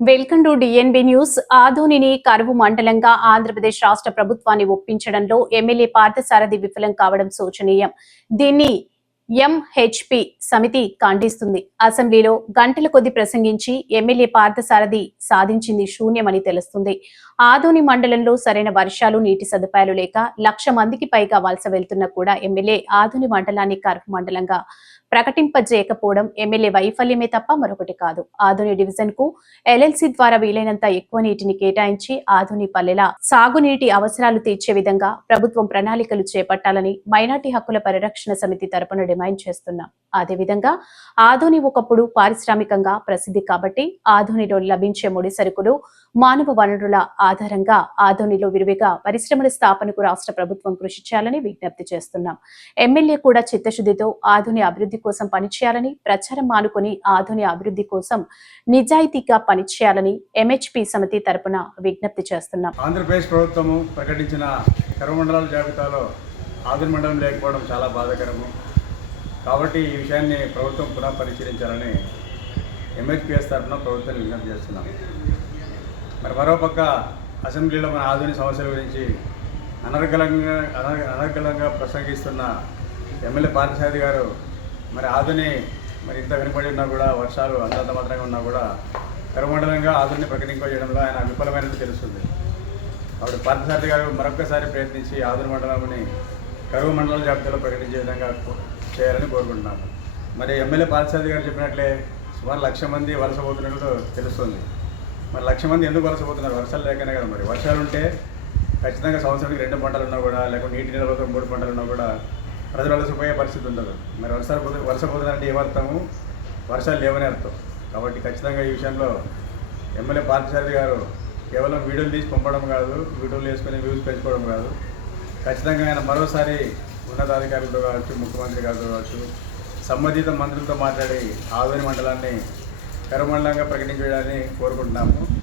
Welcome to DNB news ఆధోనిని కరువు మండలంగా ఆంధ్రప్రదేశ్ రాష్ట్ర ప్రభుత్వాన్ని ఒప్పించడంలో ఎమ్మెల్యే పార్థసారథి విఫలం కావడం శోచనీయం. దీన్ని ఎంహెచ్పి సమితి ఖండిస్తుంది. అసెంబ్లీలో గంటల కొద్ది ప్రసంగించి ఎమ్మెల్యే పార్థసారథి సాధించింది శూన్యమని తెలుస్తుంది. ఆదోని మండలంలో సరైన వర్షాలు నీటి సదుపాయాలు లేక లక్ష మందికి పైగా వలస వెళ్తున్నా కూడా ఎమ్మెల్యే ఆదోని మండలాన్ని కరువు మండలంగా ప్రకటింపజేయకపోవడం ఎమ్మెల్యే వైఫల్యమే తప్ప మరొకటి కాదు. ఆధుని డివిజన్కు ఎల్ఎల్సి ద్వారా వీలైనంత ఎక్కువ నీటిని కేటాయించి ఆధుని పల్లెల సాగునీటి అవసరాలు తీర్చే విధంగా ప్రభుత్వం ప్రణాళికలు చేపట్టాలని మైనార్టీ హక్కుల పరిరక్షణ సమితి తరపున డిమాండ్ చేస్తున్నాం అదేవిధంగా ఆధుని ఒకప్పుడు పారిశ్రామికంగా ప్రసిద్ధి కాబట్టి ఆధునిలో లభించే ముడి సరుకులు మానవ వనరుల ఆధారంగా ఆధునిలో విరివిగా పరిశ్రమల స్థాపనకు రాష్ట్ర ప్రభుత్వం కృషి చేయాలని విజ్ఞప్తి చేస్తున్నాం. ఎమ్మెల్యే కూడా చిత్తశుద్ధితో ఆధుని అభివృద్ధి కోసం పనిచేయాలని ప్రచారం మానుకొని ఆధుని అభివృద్ధి కోసం నిజాయితీగా పనిచేయాలని ఎంహెచ్పి సమితి తరపున విజ్ఞప్తి చేస్తున్నాం. ఆంధ్రప్రదేశ్ ప్రభుత్వము ప్రకటించిన కరువు జాబితాలో ఆధుని మండలం లేకపోవడం చాలా బాధాకరము. కాబట్టి ఈ విషయాన్ని ప్రభుత్వం పునః పరిశీలించాలని ఎంహెచ్పిఎస్ తరఫున ప్రభుత్వాన్ని విజ్ఞప్తి చేస్తున్నాం. మరి మరోపక్క అసెంబ్లీలో మన ఆధునిక సమస్యల గురించి అనర్గలంగా అనర్ అనర్గళంగా ప్రసంగిస్తున్న ఎమ్మెల్యే పార్థసారథి గారు మరి ఆధుని మరి ఇంత వెనుకబడి ఉన్నా కూడా వర్షాలు అంతంత మాత్రంగా ఉన్నా కూడా కరుమండలంగా ఆధుని ప్రకటింపజేయడంలో ఆయన విఫలమైనట్టు తెలుస్తుంది. కాబట్టి పార్థసారథి గారు మరొకసారి ప్రయత్నించి ఆధుని మండలంని కరువు మండలం జాబితాలో ప్రకటించే విధంగా చేయాలని కోరుకుంటున్నాను. మరి ఎమ్మెల్యే పాలసాది గారు చెప్పినట్లే సుమారు లక్ష మంది వలసపోతున్నట్లు తెలుస్తుంది. మరి లక్ష మంది ఎందుకు వలసపోతున్నారు వర్షాలు లేకనే కదా మరి. వర్షాలు ఉంటే ఖచ్చితంగా సంవత్సరానికి రెండు పంటలు ఉన్నా కూడా లేకపోతే నీటి నిల్వతో మూడు పంటలు ఉన్నా కూడా ప్రజలు వలసపోయే పరిస్థితి ఉండదు. మరి వర్షాలు పోతే వలసపోతున్నారంటే ఏమర్థము వర్షాలు లేవని అర్థం. కాబట్టి ఖచ్చితంగా ఈ విషయంలో ఎమ్మెల్యే పార్థసారథి గారు కేవలం వీడియోలు తీసి పంపడం కాదు వీడియోలు వేసుకొని వ్యూస్ పెంచుకోవడం కాదు. ఖచ్చితంగా ఆయన మరోసారి ఉన్నతాధికారులతో కావచ్చు ముఖ్యమంత్రి గారితో కావచ్చు సంబంధిత మంత్రులతో మాట్లాడి ఆదోని మండలాన్ని కరమండలంగా ప్రకటించడాన్ని కోరుకుంటున్నాము.